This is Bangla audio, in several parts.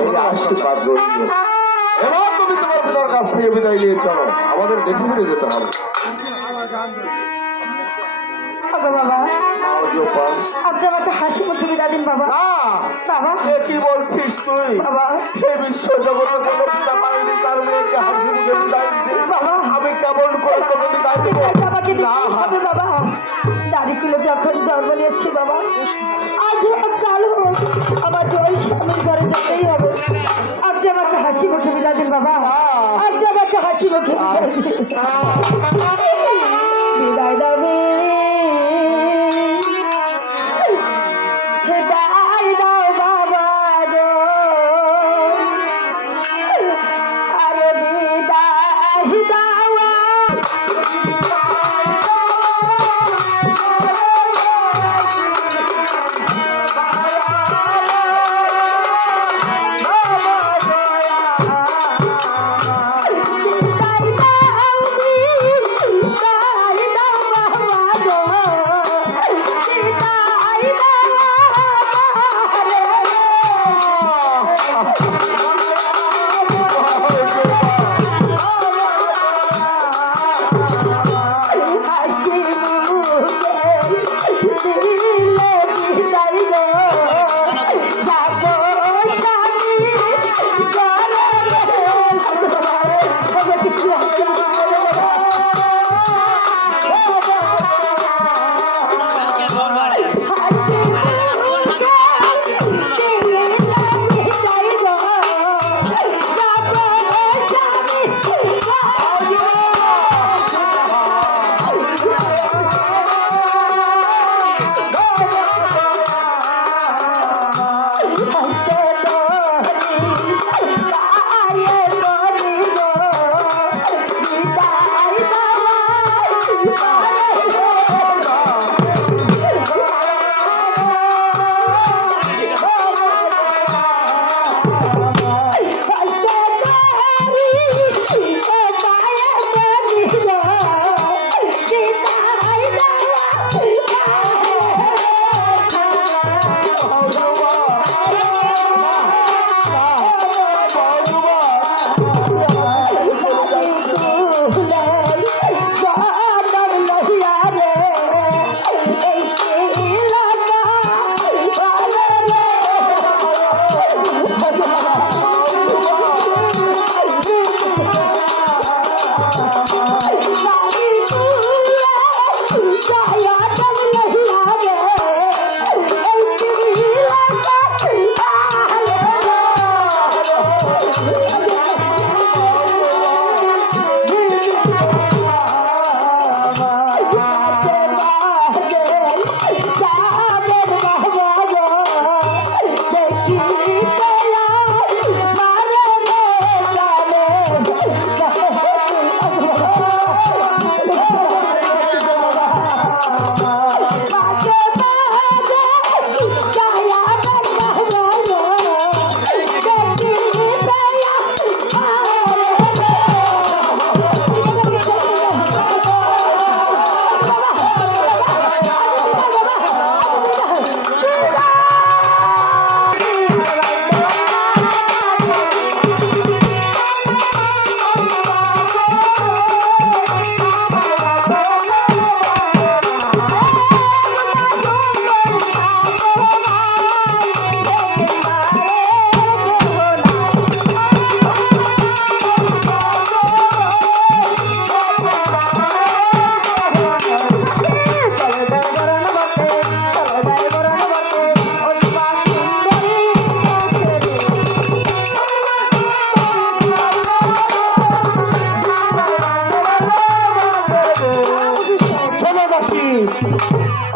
এই আশীর্বাদ রয়েছে। এবার তুমি তোমার পিতার কাছ থেকে বিদায় নিয়ে চলো, আমাদের দেখে ফিরে যেতে হবে। বাবা আপনি আমাকে হাসি মুখে বিদায় দিন বাবা। বাবা কি বলছিস তুই? বাবা এই বিশ্ব জগতের কোনো পিতা পারেনি তার মেয়েকে হাসি মুখে বিদায় দিতে। বাবা আমি কেমন করে তোকে বিদায় দিব? আমাকে দিতে হবে বাবা। দাড়ি কিলো যখন জন্ম নিয়েছি বাবা, আজ হোক কাল হোক আমার ওই স্বামীর ঘরে যেতেই হবে। আপনি আমাকে হাসি মুখে বিদায় দিন বাবা। আপনি আমাকে হাসি মুখে বিদায় দেবে। বিদায় দাও বাবা গো, আরে বিদায় দাও।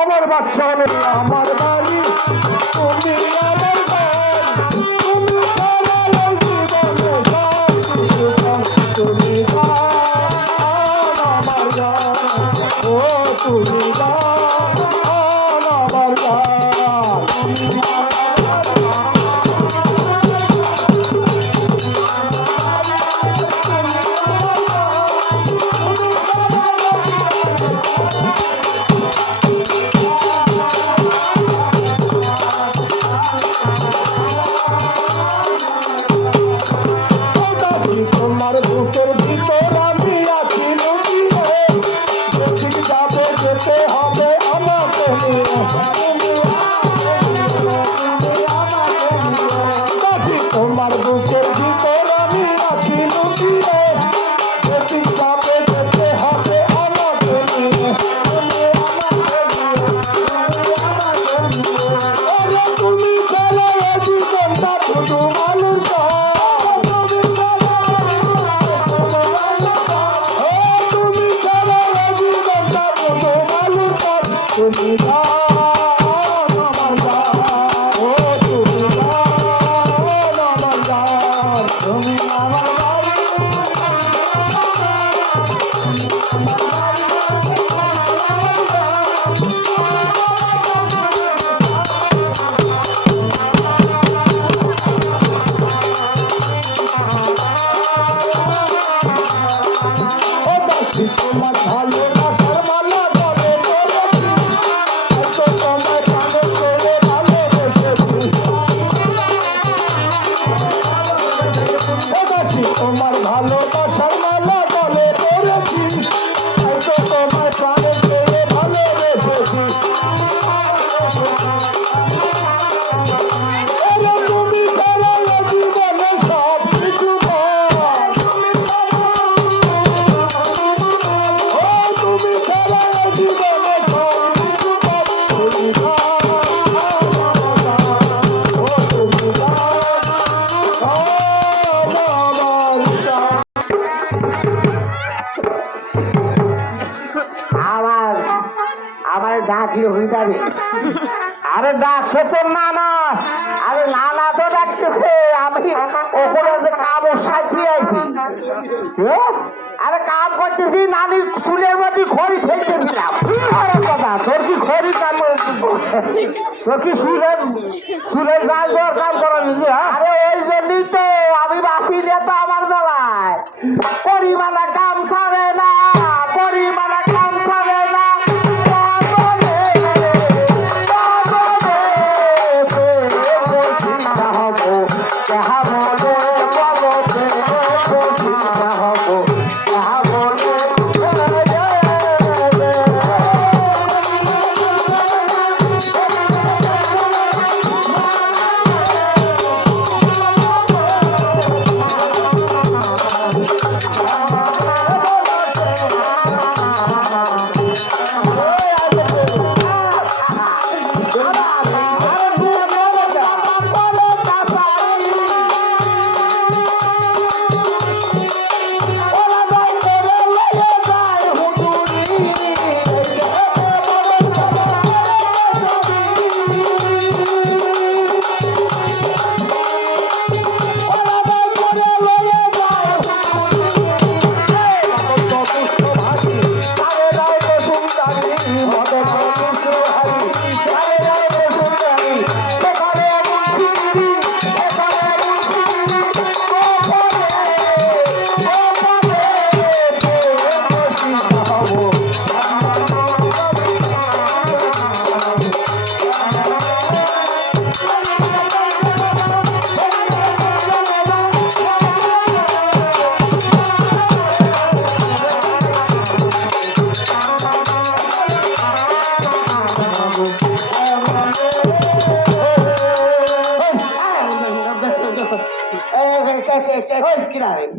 আমার বাচ্চা হলো আমার বাড়ি, তুমি আমার বাড়ি, তুমি আমার জীবনে তুমি আমার গান, ও তুমি গান আমার গান। কি হইতাবে আরে ডাকছে তোর নানা আরে নানা তো ডাকতেছে আমি ওপরে যে কামড় সাইতে আইছি আরে কাম করতেছি নানির চুলের মধ্যে খড়ি ফেলতেছিলাম কথা তোর কি খড়ি কামড় তোর কি চুলের গাছ দেওয়ার কাম করা নিজি আরে ওই জন্যই তো আমি বাঁচিলে তো আমার বেলায় পরিমাণে কাম ছাড়ে না পরিমাণে কাম ছাড়ে না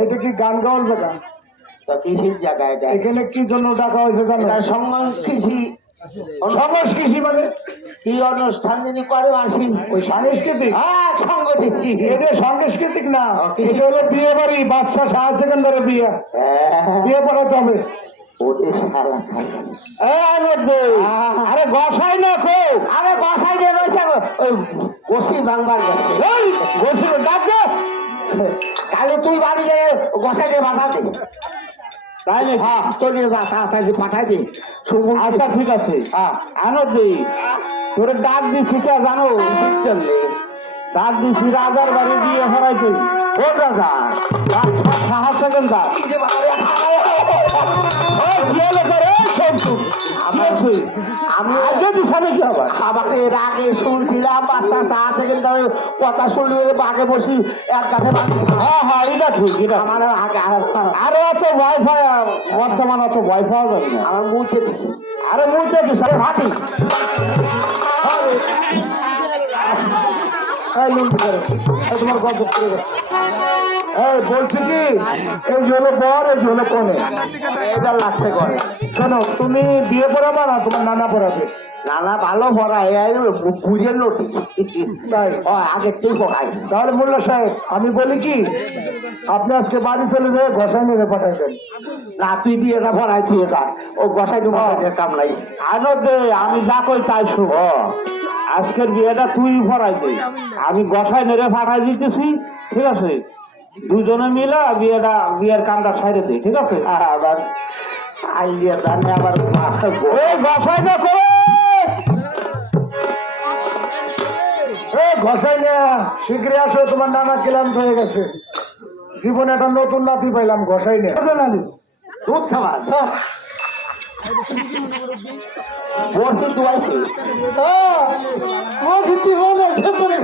এটা কি গান গাওয়ার জায়গা? কৃষির জায়গায় এখানে কি জন্য ডাকা হয়েছে জানো? সমাজ কৃষি সমাজ কৃষি মানে কি অনুষ্ঠান যিনি করে আসি ওই সাংস্কৃতিক। হ্যাঁ সংগঠিত এটা সাংস্কৃতিক না, এটা হলো বিয়ে বাড়ি, বাচ্চা 7 সেকেন্ডারে বিয়ে বিয়ে পড়াতে হবে। আরে গসাই না খো, আরে গসাই যে রয়েছে ওই গোসি ভাঙবার গেছে গোসি ডাক দে। কালে তুই বাড়ি গিয়ে গসাই দিয়ে পাঠাতে তাই নাকি? হ্যাঁ চলে যা তাড়াতাড়ি পাঠাই দে। আচ্ছা ঠিক আছে, আনো দি তোর ডাক দিচ্ছি কে জানো? চললে ডাক দিচ্ছি রাজার বাড়ি বিয়ে হরাইতে। ও রাজা 7 সেকেন্ডার আমি যদি সামনে কি হবে? আমাকে এর আগে শুনছিলাম বাচ্চা 7 সেকেন্ডার কথা শুনলে বাঘে বসি এক কাছে হ্যাঁ হ্যাঁ এটা ঠিক, এটা আমার আগে আরো অত ওয়াইফাই বর্তমান অত ওয়াইফাই যাবে না। আমার মুখে দিছি আরে মুখে দিস ভাটি তোমার গল্প করে এই বলছি কি, এই হলো বর, এই হলো কনে। এটা লাগছে করে শোনো, তুমি বিয়ে পড়াবা না তোমার নানা পড়াবে? নানা ভালো পড়ায় বুঝে নটি তাই আগে তুই পড়াই। তাহলে মোল্লা সাহেব আমি বলি কি, আপনি আজকে বাড়ি চলে যেয়ে ঘষাই মেরে পাঠাইবেন। না তুই বিয়েটা পড়াই তুই এটা ও গসাই ডুমার কাম নাই। আনো দে, আমি যা কই তাই শুভ। আজকের বিয়েটা তুই ভরাই দে, আমি গসাই মেরে পাঠাই দিতেছি, ঠিক আছে? দুজনে মিলে বিয়ের কামটা সাইডে দে, ঠিক আছে? আবার আইডিয়া জানে আবার এই গসাই না করে ঘষাই না, শীঘ্রই আসো, তোমার নানা ক্লান্ত হয়ে গেছে। জীবনে একটা নতুন নাতি পাইলাম, ঘষাই না দুধ খাবার বসে দুয়াইছে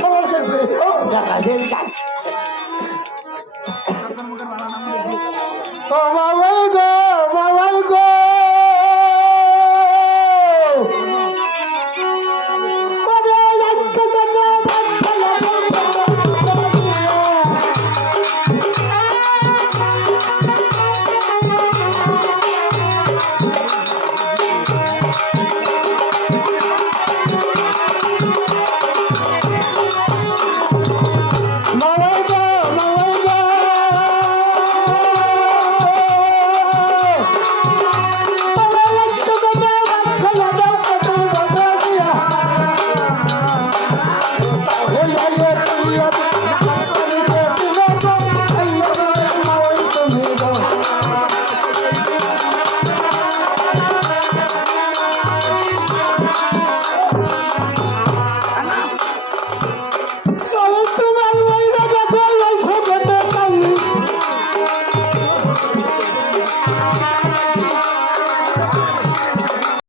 খবর